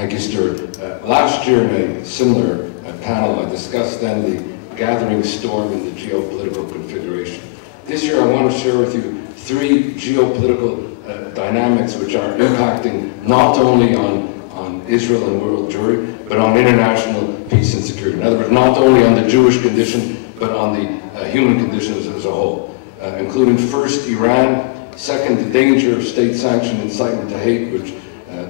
Thank you, Stuart. Last year in a similar panel, I discussed then the gathering storm in the geopolitical configuration. This year I want to share with you three geopolitical dynamics which are impacting not only on Israel and world Jewry, but on international peace and security. In other words, not only on the Jewish condition, but on the human conditions as a whole, including first Iran, second the danger of state-sanctioned incitement to hate, which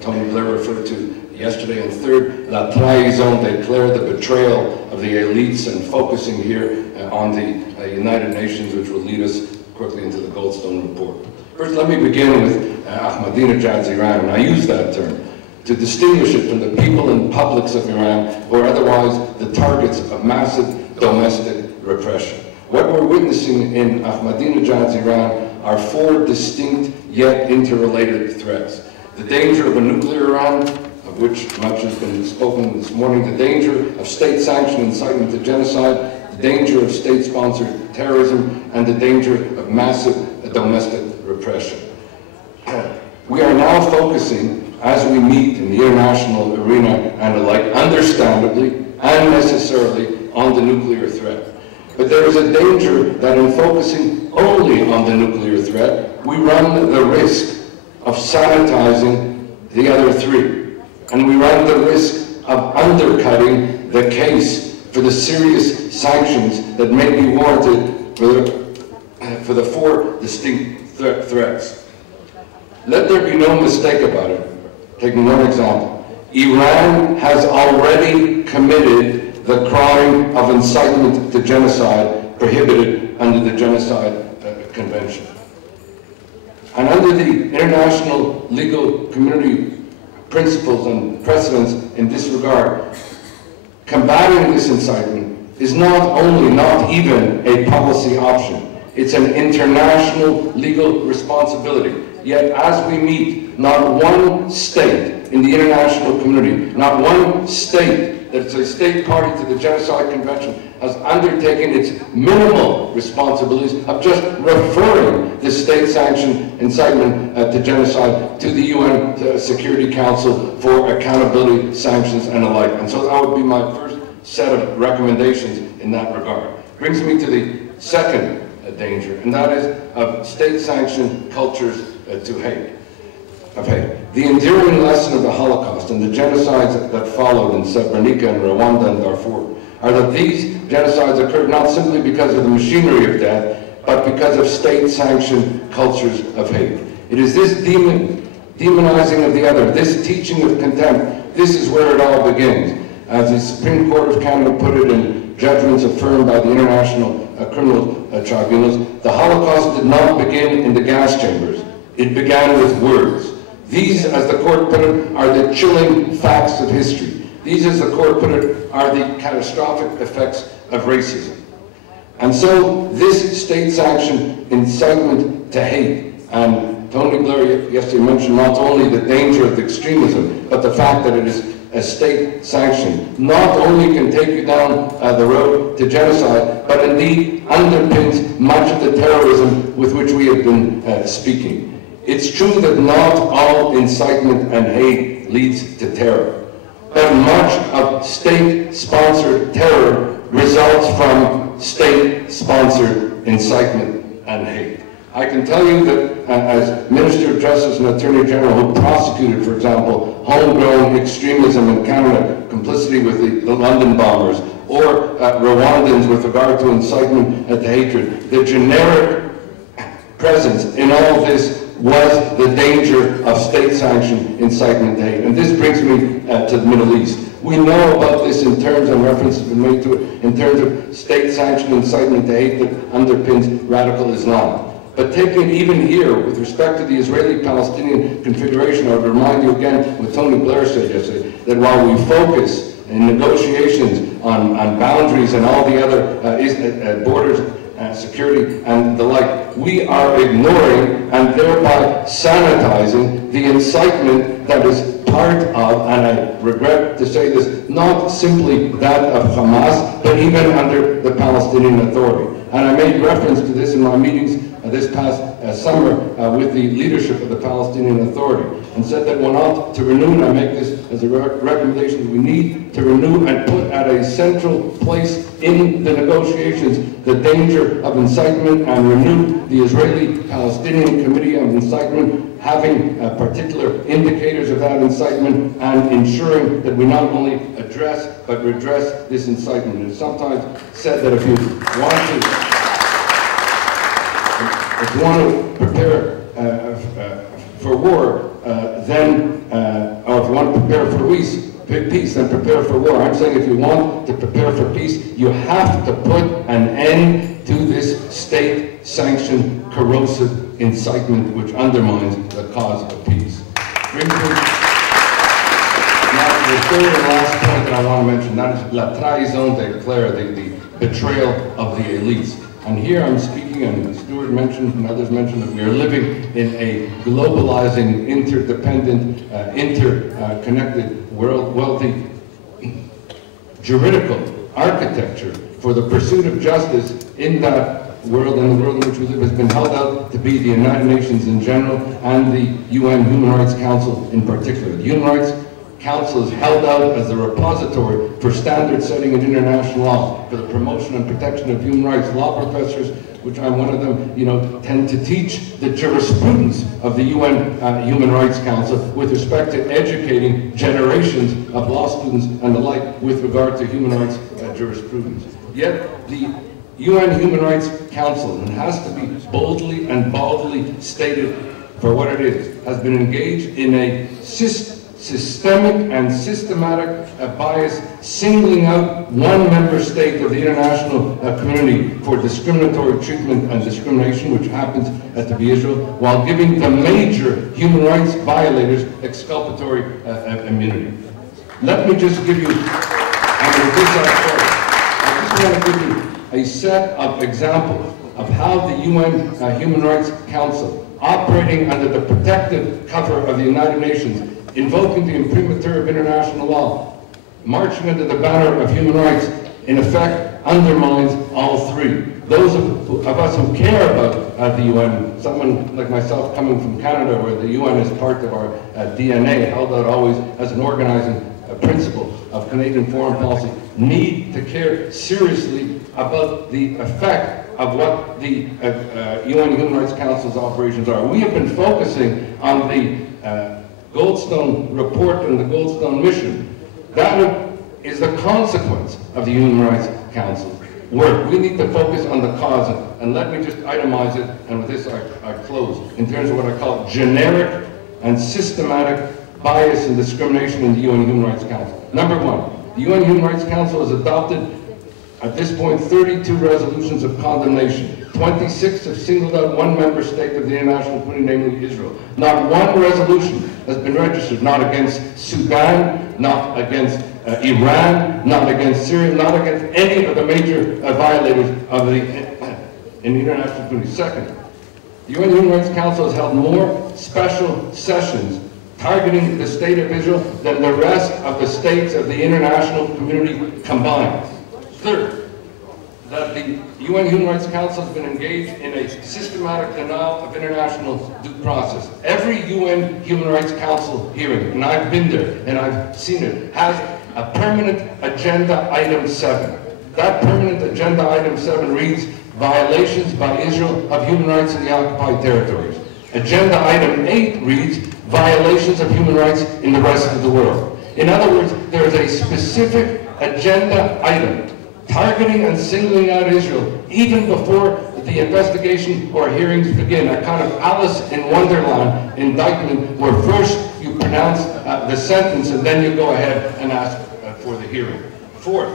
Tony Blair referred to yesterday, and third, la trahison d'éclair, the betrayal of the elites, and focusing here on the United Nations, which will lead us quickly into the Goldstone report. First, let me begin with Ahmadinejad's Iran, and I use that term to distinguish it from the people and publics of Iran, who are otherwise the targets of massive domestic repression. What we're witnessing in Ahmadinejad's Iran are four distinct yet interrelated threats. The danger of a nuclear Iran, of which much has been spoken this morning, the danger of state-sanctioned incitement to genocide, the danger of state-sponsored terrorism, and the danger of massive domestic repression. We are now focusing, as we meet in the international arena and alike, understandably and necessarily on the nuclear threat. But there is a danger that in focusing only on the nuclear threat, we run the risk of sanitizing the other three. And we run the risk of undercutting the case for the serious sanctions that may be warranted for the four distinct threats. Let there be no mistake about it. Taking one example, Iran has already committed the crime of incitement to genocide prohibited under the Genocide Convention. And under the international legal community principles and precedents in this regard, combating this incitement is not only not even a policy option, it's an international legal responsibility. Yet as we meet, not one state in the international community, not one state that's a state party to the Genocide Convention has undertaken its minimal responsibilities of just referring the state-sanctioned incitement to genocide to the UN Security Council for accountability, sanctions, and the like. And so that would be my first set of recommendations in that regard. Brings me to the second danger, and that is of state-sanctioned cultures of hate. The enduring lesson of the Holocaust and the genocides that followed in Srebrenica and Rwanda and Darfur are that these genocides occurred not simply because of the machinery of death, but because of state-sanctioned cultures of hate. It is this demonizing of the other, this teaching of contempt, this is where it all begins. As the Supreme Court of Canada put it in judgments affirmed by the International Criminal Tribunals, the Holocaust did not begin in the gas chambers. It began with words. These, as the court put it, are the chilling facts of history. These, as the court put it, are the catastrophic effects of racism. And so this state-sanctioned incitement to hate, and Tony Blair yesterday mentioned not only the danger of the extremism, but the fact that it is a state-sanctioned, not only can take you down the road to genocide, but indeed underpins much of the terrorism with which we have been speaking. It's true that not all incitement and hate leads to terror, but much of state-sponsored terror results from state-sponsored incitement and hate. I can tell you that as Minister of Justice and Attorney General who prosecuted, for example, homegrown extremism in Canada, complicity with the London bombers, or Rwandans with regard to incitement to hatred, the generic presence in all of this was the danger of state-sanctioned incitement to hate. And this brings me to the Middle East. We know about this in terms, and reference has been made to it, in terms of state-sanctioned incitement to hate that underpins radical Islam. But taking it even here, with respect to the Israeli-Palestinian configuration, I would remind you again what Tony Blair said yesterday, that while we focus in negotiations on boundaries and all the other borders, security and the like, we are ignoring and thereby sanitizing the incitement that is part of, and I regret to say this, not simply that of Hamas, but even under the Palestinian Authority. And I made reference to this in my meetings this past summer with the leadership of the Palestinian Authority, and said that one ought to renew, and I make this as a recommendation, that we need to renew and put at a central place in the negotiations the danger of incitement, and renew the Israeli-Palestinian Committee of Incitement, having particular indicators of that incitement, and ensuring that we not only address but redress this incitement. It's sometimes said that if you want to prepare for war, or if you want to prepare for peace, then prepare for war. I'm saying if you want to prepare for peace, you have to put an end to this state-sanctioned corrosive incitement which undermines the cause of peace. Brings me now to the third and last point that I want to mention, that is la trahison d'éclair, the betrayal of the elites. And here I'm speaking, and Stuart mentioned and others mentioned, that we are living in a globalizing, interdependent, interconnected world, wealthy, juridical architecture for the pursuit of justice in that world, and the world in which we live has been held out to be the United Nations in general and the UN Human Rights Council in particular. The Human Rights Council is held out as the repository for standard setting in international law, for the promotion and protection of human rights. Law professors, which I'm one of them, tend to teach the jurisprudence of the UN Human Rights Council with respect to educating generations of law students and the like with regard to human rights jurisprudence. Yet the UN Human Rights Council, and it has to be boldly and baldly stated for what it is, has been engaged in a systemic and systematic bias, singling out one member state of the international community for discriminatory treatment and discrimination, which happens to be Israel, while giving the major human rights violators exculpatory immunity. Let me just give you, and with this I just want to give you a set of examples of how the UN Human Rights Council, operating under the protective cover of the United Nations, invoking the imprimatur of international law, marching under the banner of human rights, in effect undermines all three. Those of us who care about the UN, someone like myself coming from Canada, where the UN is part of our DNA, held out always as an organizing principle of Canadian foreign policy, need to care seriously about the effect of what the UN Human Rights Council's operations are. We have been focusing on the Goldstone report and the Goldstone mission. That is the consequence of the Human Rights Council work. We need to focus on the cause, and let me just itemize it, and with this I close, in terms of what I call generic and systematic bias and discrimination in the UN Human Rights Council. Number one, the UN Human Rights Council has adopted, at this point, 32 resolutions of condemnation. 26 have singled out one member state of the international community, namely Israel. Not one resolution has been registered, not against Sudan, not against Iran, not against Syria, not against any of the major violators of in the international community. Second, the UN Human Rights Council has held more special sessions targeting the state of Israel than the rest of the states of the international community combined. Third, that the UN Human Rights Council has been engaged in a systematic denial of international due process. Every UN Human Rights Council hearing, and I've been there and I've seen it, has a permanent agenda item 7. That permanent agenda item 7 reads, violations by Israel of human rights in the occupied territories. Agenda item 8 reads, violations of human rights in the rest of the world. In other words, there is a specific agenda item targeting and singling out Israel even before the investigation or hearings begin, a kind of Alice in Wonderland indictment where first you pronounce the sentence and then you go ahead and ask for the hearing. Fourth,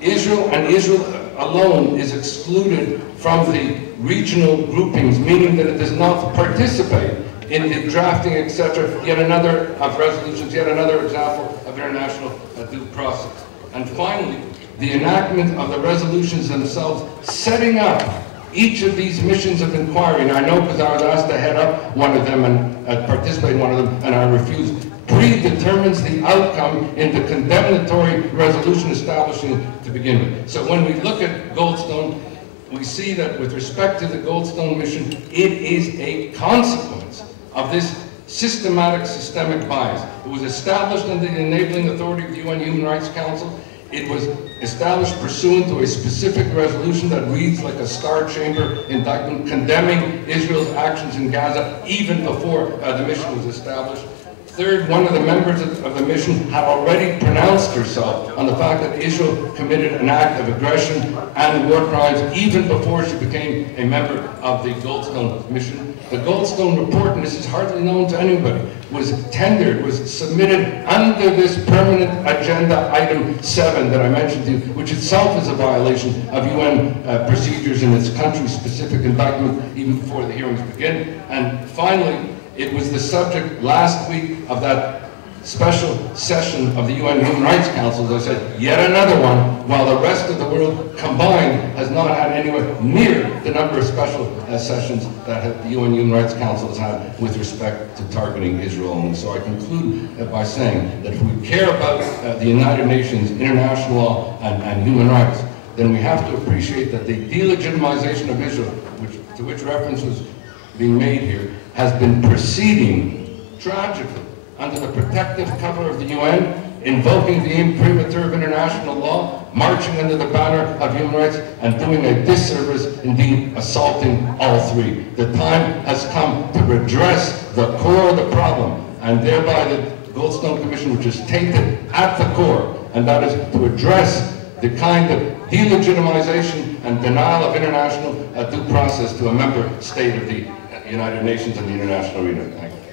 Israel and Israel alone is excluded from the regional groupings, meaning that it does not participate in the drafting, etc., yet another of resolutions, yet another example of international due process. And finally, the enactment of the resolutions themselves, setting up each of these missions of inquiry, and I know because I was asked to head up one of them and participate in one of them, and I refused, predetermines the outcome in the condemnatory resolution establishing to begin with. So when we look at Goldstone, we see that with respect to the Goldstone mission, it is a consequence of this systemic bias. It was established under the enabling authority of the UN Human Rights Council. It was established pursuant to a specific resolution that reads like a Star Chamber indictment condemning Israel's actions in Gaza even before the mission was established. Third, one of the members of the mission had already pronounced herself on the fact that Israel committed an act of aggression and war crimes even before she became a member of the Goldstone mission. The Goldstone report, and this is hardly known to anybody, was tendered, was submitted under this permanent agenda item 7 that I mentioned to you, which itself is a violation of UN procedures in its country-specific indictment even before the hearings begin. And finally, it was the subject last week of that special session of the UN Human Rights Council, as I said, yet another one, while the rest of the world combined has not had anywhere near the number of special sessions that the UN Human Rights Council has had with respect to targeting Israel. And so I conclude by saying that if we care about the United Nations, international law, and human rights, then we have to appreciate that the delegitimization of Israel, to which reference was being made here, has been proceeding tragically under the protective cover of the UN, invoking the imprimatur of international law, marching under the banner of human rights, and doing a disservice, indeed assaulting all three. The time has come to redress the core of the problem, and thereby the Goldstone Commission, which is tainted at the core, and that is to address the kind of delegitimization and denial of international due process to a member state of the United Nations and the international arena. Thank you.